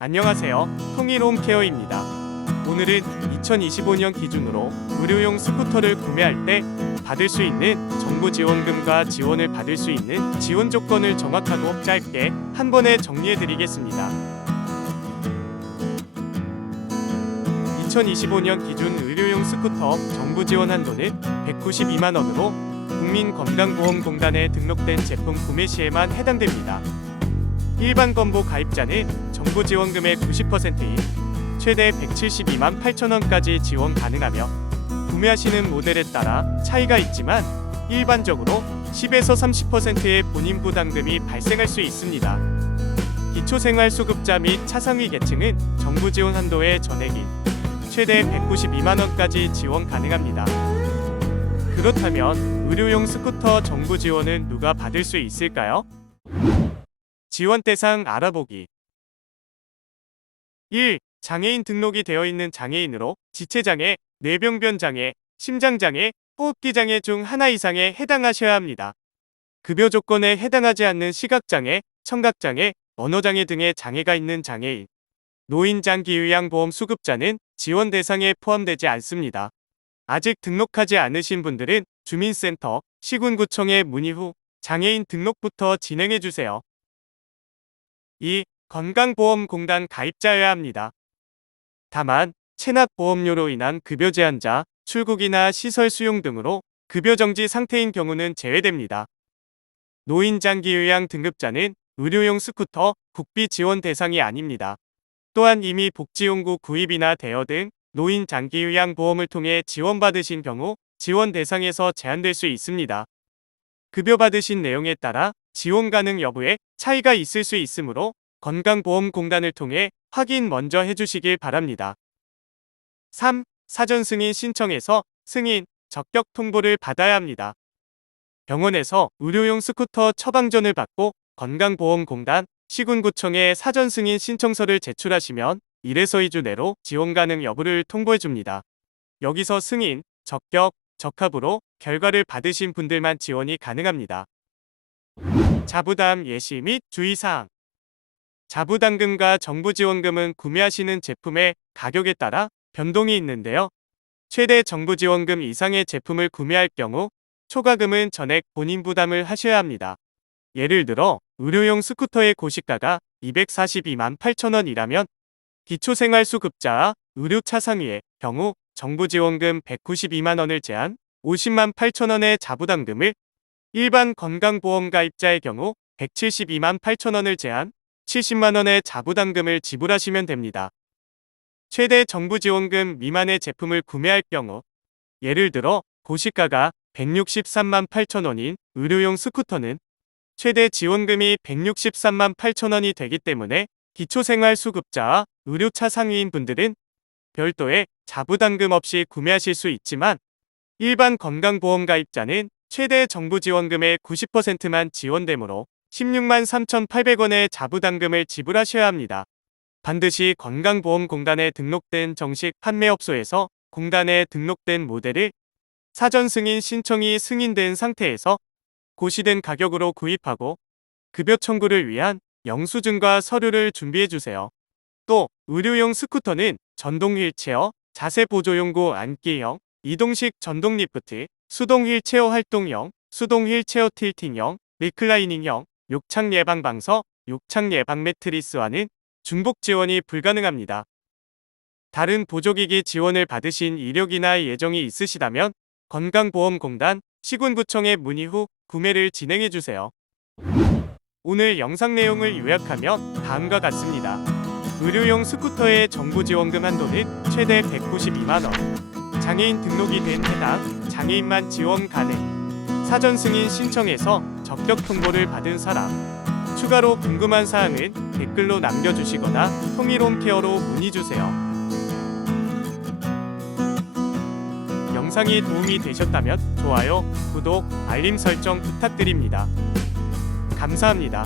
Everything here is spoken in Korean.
안녕하세요. 통일홈케어입니다. 오늘은 2025년 기준으로 의료용 스쿠터를 구매할 때 받을 수 있는 정부 지원금과 지원을 받을 수 있는 지원 조건을 정확하고 짧게 한 번에 정리해 드리겠습니다. 2025년 기준 의료용 스쿠터 정부 지원 한도는 192만 원으로 국민건강보험공단에 등록된 제품 구매 시에만 해당됩니다. 일반 건보 가입자는 정부 지원금의 90%인 최대 172만 8천 원까지 지원 가능하며 구매하시는 모델에 따라 차이가 있지만 일반적으로 10에서 30%의 본인 부담금이 발생할 수 있습니다. 기초생활수급자 및 차상위 계층은 정부 지원 한도의 전액인 최대 192만 원까지 지원 가능합니다. 그렇다면 의료용 스쿠터 정부 지원은 누가 받을 수 있을까요? 지원 대상 알아보기. 1. 장애인 등록이 되어 있는 장애인으로 지체장애, 뇌병변장애, 심장장애, 호흡기장애 중 하나 이상에 해당하셔야 합니다. 급여 조건에 해당하지 않는 시각장애, 청각장애, 언어장애 등의 장애가 있는 장애인, 노인 장기요양보험 수급자는 지원 대상에 포함되지 않습니다. 아직 등록하지 않으신 분들은 주민센터, 시군구청에 문의 후 장애인 등록부터 진행해주세요. 2. 건강보험공단 가입자여야 합니다. 다만 체납보험료로 인한 급여 제한자, 출국이나 시설 수용 등으로 급여 정지 상태인 경우는 제외됩니다. 노인 장기요양 등급자는 의료용 스쿠터 국비 지원 대상이 아닙니다. 또한 이미 복지용구 구입이나 대여 등 노인 장기요양 보험을 통해 지원받으신 경우 지원 대상에서 제한될 수 있습니다. 급여 받으신 내용에 따라 지원 가능 여부에 차이가 있을 수 있으므로 건강보험공단을 통해 확인 먼저 해주시길 바랍니다. 3. 사전 승인 신청에서 승인, 적격 통보를 받아야 합니다. 병원에서 의료용 스쿠터 처방전을 받고 건강보험공단, 시군구청에 사전 승인 신청서를 제출하시면 1에서 2주 내로 지원 가능 여부를 통보해줍니다. 여기서 승인, 적격, 적합으로 결과를 받으신 분들만 지원이 가능합니다. 자부담 예시 및 주의사항. 자부담금과 정부 지원금은 구매하시는 제품의 가격에 따라 변동이 있는데요. 최대 정부 지원금 이상의 제품을 구매할 경우 초과금은 전액 본인 부담을 하셔야 합니다. 예를 들어 의료용 스쿠터의 고시가가 242만 8천 원이라면 기초생활수급자와 의료차 상위의 경우 정부 지원금 192만 원을 제한 50만 8천 원의 자부담금을, 일반 건강보험 가입자의 경우 172만 8천 원을 제한 70만 원의 자부담금을 지불하시면 됩니다. 최대 정부 지원금 미만의 제품을 구매할 경우 예를 들어 고시가가 163만 8천 원인 의료용 스쿠터는 최대 지원금이 163만 8천 원이 되기 때문에 기초생활수급자와 의료차 상위인 분들은 별도의 자부담금 없이 구매하실 수 있지만 일반 건강보험 가입자는 최대 정부 지원금의 90%만 지원되므로 16만 3,800원의 자부담금을 지불하셔야 합니다. 반드시 건강보험공단에 등록된 정식 판매업소에서 공단에 등록된 모델을 사전 승인 신청이 승인된 상태에서 고시된 가격으로 구입하고 급여 청구를 위한 영수증과 서류를 준비해주세요. 또 의료용 스쿠터는 전동 휠체어, 자세 보조용구 앉기형, 이동식 전동 리프트, 수동 휠체어 활동형, 수동 휠체어 틸팅형, 리클라이닝형, 욕창 예방 방석, 욕창 예방 매트리스와는 중복 지원이 불가능합니다. 다른 보조기기 지원을 받으신 이력이나 예정이 있으시다면 건강보험공단, 시군구청에 문의 후 구매를 진행해주세요. 오늘 영상 내용을 요약하면 다음과 같습니다. 의료용 스쿠터의 정부 지원금 한도는 최대 192만 원. 장애인 등록이 된 해당 장애인만 지원 가능. 사전 승인 신청해서 적격 통보를 받은 사람. 추가로 궁금한 사항은 댓글로 남겨주시거나 통일홈케어로 문의주세요. 영상이 도움이 되셨다면 좋아요, 구독, 알림 설정 부탁드립니다. 감사합니다.